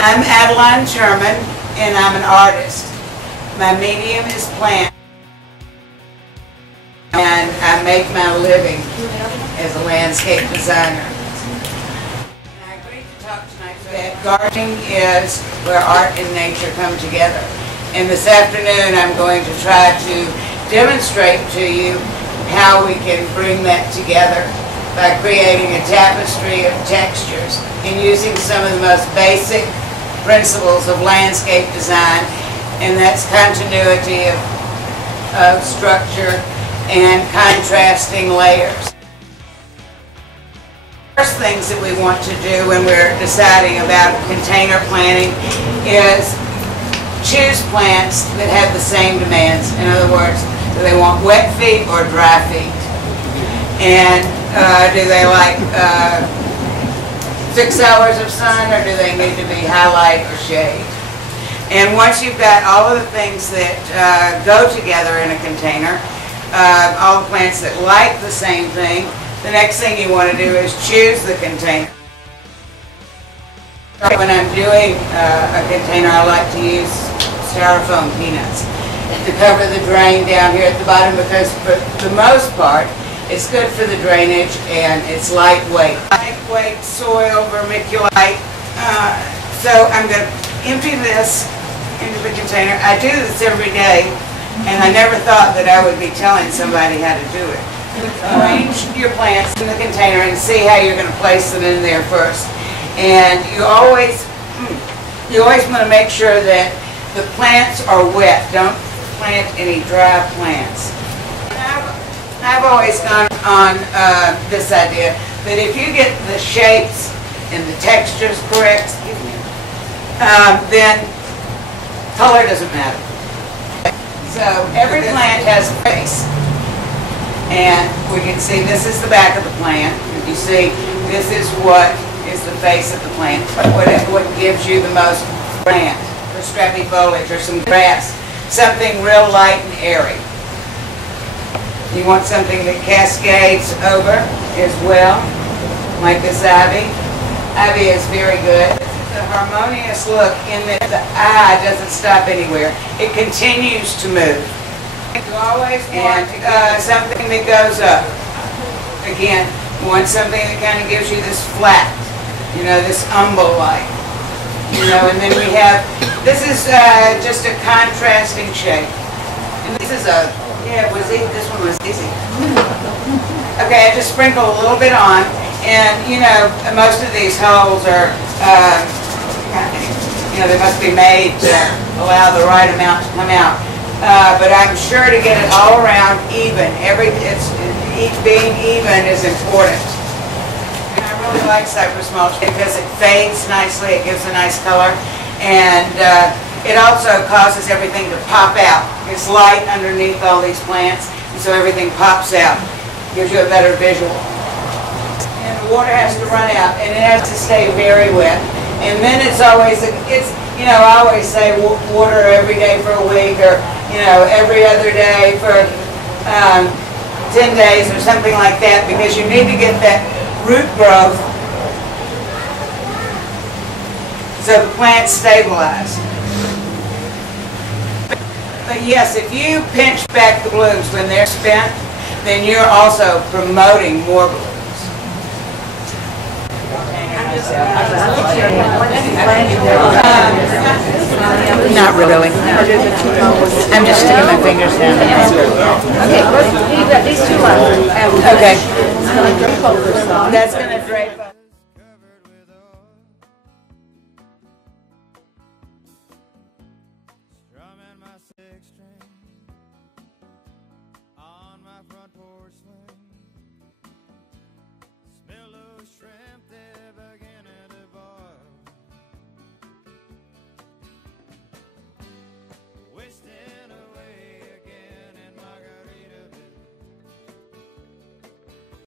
I'm Adeline Turman, and I'm an artist. My medium is plant, and I make my living as a landscape designer. And I agreed to talk tonight that gardening is where art and nature come together. And this afternoon I'm going to try to demonstrate to you how we can bring that together by creating a tapestry of textures and using some of the most basic principles of landscape design, and that's continuity of structure and contrasting layers. First things that we want to do when we're deciding about container planting is choose plants that have the same demands. In other words, do they want wet feet or dry feet? And do they like 6 hours of sun, or do they need to be highlight or shade? And once you've got all of the things that go together in a container, all the plants that like the same thing, the next thing you want to do is choose the container. When I'm doing a container, I like to use styrofoam peanuts to cover the drain down here at the bottom, because for the most part it's good for the drainage and it's lightweight. Lightweight soil, vermiculite. So I'm going to empty this into the container. I do this every day, and I never thought that I would be telling somebody how to do it. Arrange your plants in the container and see how you're going to place them in there first. And you always want to make sure that the plants are wet. Don't plant any dry plants. I've always gone on this idea that if you get the shapes and the textures correct, then color doesn't matter. So every plant has a face, and we can see this is the back of the plant. You see, this is what is the face of the plant. What gives you the most plant, or strappy foliage, or some grass, something real light and airy. You want something that cascades over as well, like this ivy. Ivy is very good. It's a harmonious look in that the eye doesn't stop anywhere. It continues to move. You always want something that goes up. Again, you want something that kind of gives you this flat, this umbo-like. And then we have, this is just a contrasting shape. And this is a, this one was easy. Okay, I just sprinkle a little bit on, and most of these holes are, they must be made to allow the right amount to come out. But I'm sure to get it all around even. Being even is important. And I really like cypress mulch because it fades nicely, it gives a nice color, and it also causes everything to pop out. It's light underneath all these plants, and so everything pops out. Gives you a better visual. And the water has to run out, and it has to stay very wet. And then it's always, I always say water every day for a week, or, every other day for 10 days or something like that, because you need to get that root growth so the plant's stabilized. But yes, if you pinch back the blooms when they're spent, then you're also promoting more blooms. Not really. I'm just sticking my fingers down in there. Okay, you got these two left. Okay. That's going to drape up. Strumming my six string on my front porch swing.